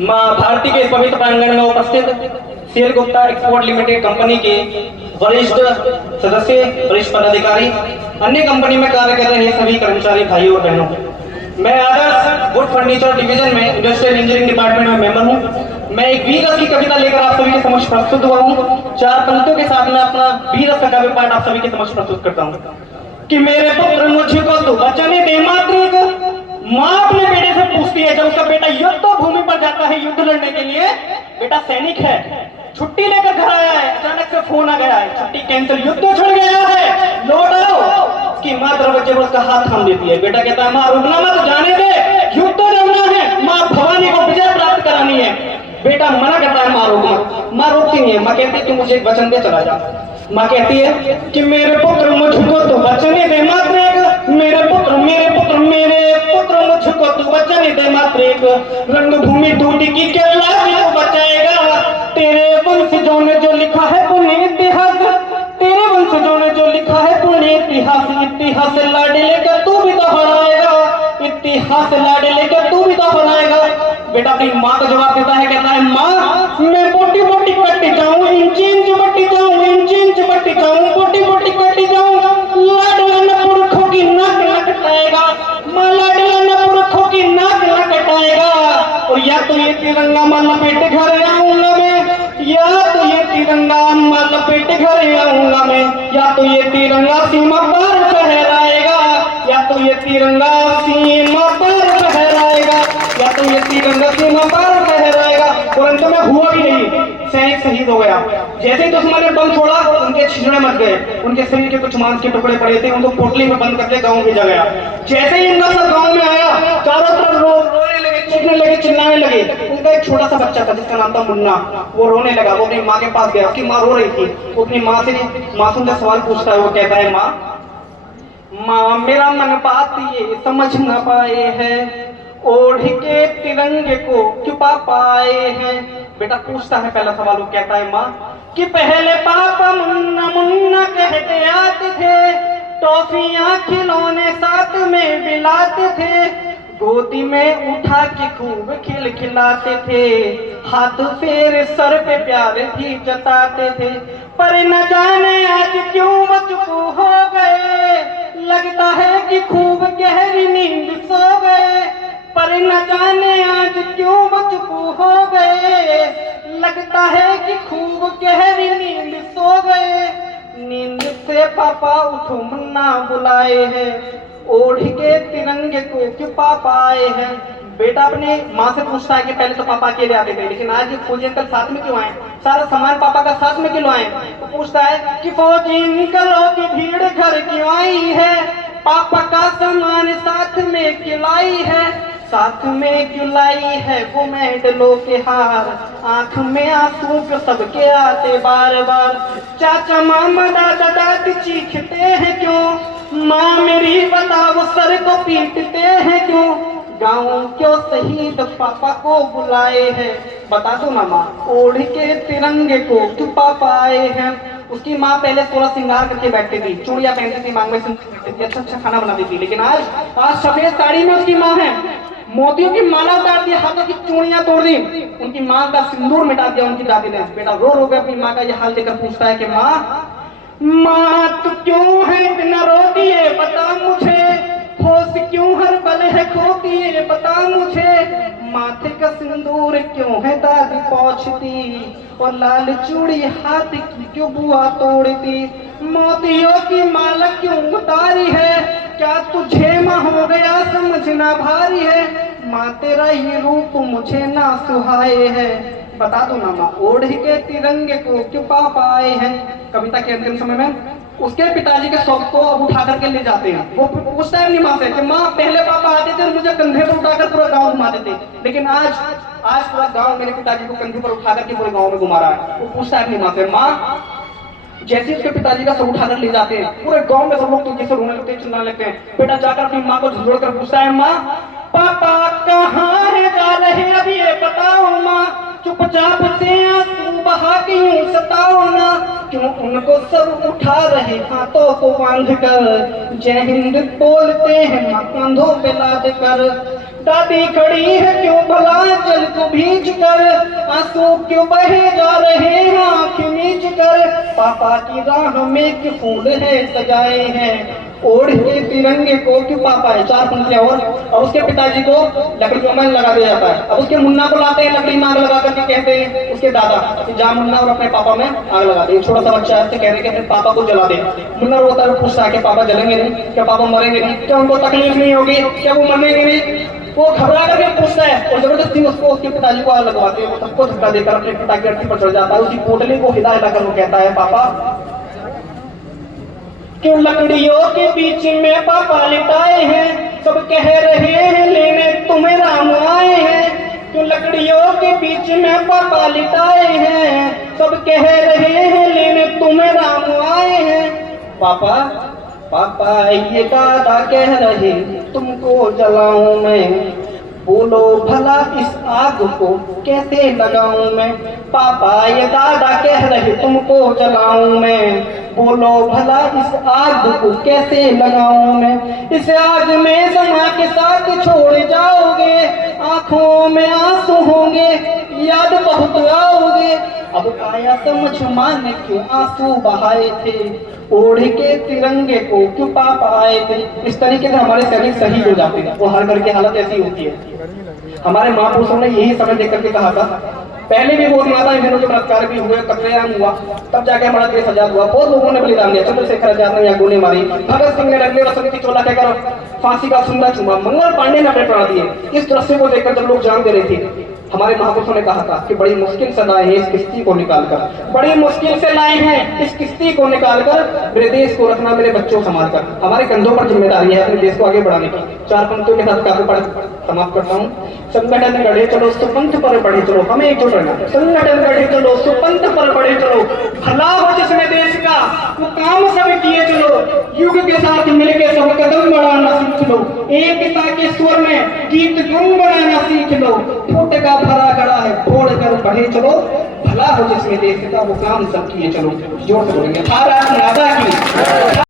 मां भारती के इस पवित्र प्रांगण में उपस्थित CL Gupta export limited company के वरिष्ठ सदस्य, वरिष्ठ पदाधिकारी, अन्य कंपनी में कार्य कर रहे सभी कर्मचारी भाइयों और बहनों, मैं आदर्श वुड फर्नीचर डिवीजन में इंडस्ट्रियल इंजीनियरिंग डिपार्टमेंट में मेंबर हूं। मैं एक वीर रस की कविता लेकर आप सभी के समक्ष प्रस्तुत हुआ हूं। 4 पंक्तियों के साथ में अपना वीर रस का काव्य पाठ आप सभी के समक्ष प्रस्तुत करता हूं। कि मेरे पुत्र मुझको तू वचन दे मातृक। माँ अपने बेटे से पूछती है जब उसका बेटा युद्ध भूमि पर जाता है युद्ध लड़ने के लिए, बेटा सैनिक है, छुट्टी लेकर घर आया है, अचानक से फोन आ गया है, छुट्टी कैंसिल, युद्ध छिड़ गया है, लौट आओ। उसकी माँ दरवाजे पर उसका हाथ थाम देती है। बेटा कहता है माँ रुकना मत, जाने दे, युद्ध लड़ना है, माँ भवानी को विजय प्राप्त करानी है। बेटा मना करता है माँ रोक मत। माँ रोकती नहीं है। माँ कहती है तू मुझे एक वचन दे चला जा। माँ कहती है कि मेरे पुत्र मुझको तो वचन दे मात्र एक, मेरे पुत्र मेरे पुत्र मेरे पुत्र मुझको तो वचन दे मात्र एक, रंगभूमि टूटी की क्या लाज बचाएगा, तेरे वंशजों ने जो लिखा है पुण्य इतिहास, तेरे वंशजों ने जो लिखा है पुण्य इतिहास, इतिहास लाडे लेकर तू भी दोहराएगा, इतिहास लाडे लेकर तू भी दोहराएगा। बेटा अपनी माँ को जवाब देता है, कहता है माँ मैं बोटी बोटी कट जाऊं, इंची इंच बटी जाऊं, इंची इंच बटी जाऊं, बोटी बोटी कट जाऊं, लाडला न पुरखों की नाक न कटाएगा, माँ लाडला न पुरखों की नाक न कटाएगा। और या तो ये तिरंगा माँ लपेट घर आऊंगा मैं, या तो ये तिरंगा माँ लपेट घर आऊंगा मैं, या तो ये तिरंगा सीमा पार फहराएगा, या तो ये तिरंगा सीमा पार फहराएगा, या तो ये तिरंगा सीमा पार फहराएगा। और अंत में हुआ भी नहीं, सैनिक शहीद हो गया। जैसे ही दुश्मन ने बम छोड़ा उनके छिछड़े मच गए, उनके शरीर के कुछ मांस के टुकड़े पड़े थे, उनको पोटली में बंद करके गांव भेजा गया। जैसे ही इनका सब गांव में आया, चारों तरफ रोने लगे, चीखने लगे, चिल्लाने लगे। उनका एक छोटा सा बच्चा था जिसका नाम था मुन्ना, वो रोने लगा। वो अपनी माँ के पास गया, उसकी माँ रो रही थी। वो अपनी माँ से मासूम सा सवाल पूछता है, वो कहता है माँ मेरा मन बात ये समझ न पाए है, ओढ़ के तिरंगे को छुपा पाए हैं। बेटा पूछता है पहला सवाल, वो कहता है माँ कि पहले पापा मुन्ना मुन्ना कहते आते थे, टॉफियां खिलौने साथ में बिलाते थे, गोदी में उठा के खूब खिलखिलाते थे, हाथ फेर सर पे प्यार भी जताते थे। पर न जाने आज क्यों वो चुप हो गए, लगता है कि खूब गहरी नींद सो गए। पर न जाने आज क्यों वो चुप हो गए, लगता है कि खूब गहरी नींद सो गए। नींद से पापा उठो मुन्ना बुलाए हैं, ओढ़ के तिरंगे को छुपा पाए हैं। बेटा अपने माँ से पूछता है कि पहले तो पापा अकेले आते थे, लेकिन आज फौजी अंकल साथ में क्यों आए, सारा सामान पापा का साथ में क्यों आए। तो पूछता है कि फौजी अंकलों की भीड़ घर क्यों आई है, पापा का सामान साथ में क्यों लाई है, साथ में क्यों लाई है वो मेडलों के हार, आंख में आंसू क्यों सबके आते बार बार। चाचा मामा दादा दादी चीखते हैं क्यों, माँ मेरी बताओ सर को पीटते हैं क्यों, गाँव क्यों शहीद पापा को बुलाए हैं, बता दो ना माँ ओढ़ के तिरंगे को छुपा पाए हैं। उसकी माँ पहले 16 श्रृंगार करके बैठती थी, चूड़ियां पहनती थी, मांग में बैठती थी, अच्छा अच्छा खाना बनाती थी। लेकिन आज सफेद साड़ी में उसकी माँ है, मोतियों की माला उतार दी, हाथों की चूड़ियां तोड़ दी, उनकी माँ का सिंदूर मिटा दिया उनकी दादी ने। बेटा रो रो के अपनी माँ का ये हाल देखकर पूछता है कि माँ तू क्यों है इतना रोती है बता मुझे, होश क्यों हर पल है खोती है बता मुझे, माथे का सिंदूर क्यों है दादी पोंछती, और लाल चूड़ी हाथ की क्यों बुआ तोड़ती, मोतियों की माला क्यों उतारी है, क्या तुझे माँ हो गया समझना भारी है, माँ तेरा ये रूप मुझे ना सुहाए है, बता दो ना माँ ओढ़ के तिरंगे को क्यों पा पाए हैं। कविता के अंतिम समय में उसके पिताजी के शौक को अब उठा करके ले जाते हैं। वो पूछता है अपनी माँ से कि माँ पहले पापा आते थे और मुझे कंधे पर उठाकर पूरा गांव घुमाते थे, लेकिन आज पूरा गांव मेरे पिताजी को कंधे पर उठा करके पूरे गांव में घुमा रहा है। वो पूछता है अपनी माँ से, माँ जैसे उसके पिताजी का सब उठाकर ले जाते हैं पूरे गांव में सब लोग तेजी से रोने लगते हैं, चिल्लाने लगते हैं। बेटा जाकर अपनी माँ को झुंझोड़ कर पूछता है, माँ पापा कहाँ है जा रहे अब ये बताओ माँ, चुपचाप से आंसू बहा के यूं सताओ ना, क्यों उनको सब उठा रहे हाथों को बांध कर, जय हिंद बोलते हैं माँ कंधों पे लाद कर। दादी खड़ी है क्यों भला जल को भीज कर, आंसू क्यों बहे जा रहे हैं आँख मीच कर। पापा की राह में क्यों फूल है सजाए हैं, ओढ़ के तिरंगे को क्यों पापा है चार पंक्तियां और उसके पिताजी को लकड़ियों में लगा दिया जाता है। अब उसके मुन्ना को लाते हैं लकड़ी में आग लगा करके, कहते हैं उसके दादा कि जा मुन्ना और अपने पापा में आग लगा दे। छोटा सा बच्चा है, कह रहे कि अपने पापा को जला दे। मुन्ना रोता है, पूछता है कि पापा जलेंगे नहीं क्या, पापा मरेंगे नहीं क्या, उनको तकलीफ नहीं होगी क्या, वो मरेंगे नहीं। वो घबरा करके पूछता है और जबरदस्ती उसको उसके पिताजी को आग लगवाते हैं। वो सबको धक्का देकर अपने पिता की अर्थी पर चढ़ जाता है। उसी पोटली को हिला हिला कर वो कहता है पापा क्यों लकड़ियों के बीच में पापा लिटाए हैं, सब कह रहे हैं लेने तुम्हें राम आए हैं। क्यों लकड़ियों के बीच में पापा लिटाए हैं, सब कह रहे हैं लेने तुम्हें राम आए हैं। पापा पापा ये दादा कह रहे तुमको जलाऊं मैं, बोलो भला इस आग को कैसे लगाऊं मैं। पापा ये दादा कह रहे तुमको जलाऊं मैं, बोलो भला इस आग को कैसे लगाऊं मैं। इस आग में समा के साथ छोड़ जाओगे, आंखों में आंसू होंगे याद बहुत आओगे। अब आया समझ मान क्यों आंसू बहाए थे, ओढ़ के तिरंगे को क्यों पापा आए थे। इस तरीके से हमारे सैनिक शहीद हो जाते हैं। वो हर घर की हालत ऐसी होती है। हमारे महापुरुषों ने यही समय देख करके कहा था। पहले भी बहुत माता बहनों के बलात्कार भी हुए, कत्लेआम हुआ, तब जाके हमारा देश आजाद हुआ। बहुत लोगों ने बलिदान दिया। चंद्रशेखर आजाद ने या गोली मारी, भगत सिंह ने रंगले वसंत की चोला कहकर फांसी का फंदा चूमा, मंगल पांडे ने अपने प्राण दिए। इस दृश्य को देखकर जब लोग जान दे रहे थे, हमारे महापुरुषों ने कहा था कि बड़ी मुश्किल से लाए हैं इस किस्ती को निकालकर, बड़ी मुश्किल से लाए हैं इस किस्ती को निकालकर, मेरे देश को रखना मेरे बच्चों को संभाल कर। हमारे कंधों पर जिम्मेदारी है अपने देश को आगे बढ़ाने की। चार पंक्तियों के साथ काफी पढ़ समाप्त करता हूँ। संगठन गढ़े चलो सुपंथ पर बढ़े चलो, हमें एकजुट रहना। संगठन गढ़े चलो सुपंथ पर बढ़े चलो, भला हो जिसमें देश का वो काम सब किए चलो। युग के साथ मिलके सब कदम बढ़ाना सीख लो, एकता के स्वर में गीत गुनगुनाना सीख लो। फूट का भरा खड़ा है फोड़ कर बढ़े चलो, भला हो जिसमें देश का वो काम सब किए चलो। जोर से बोलेंगे भारत माता की।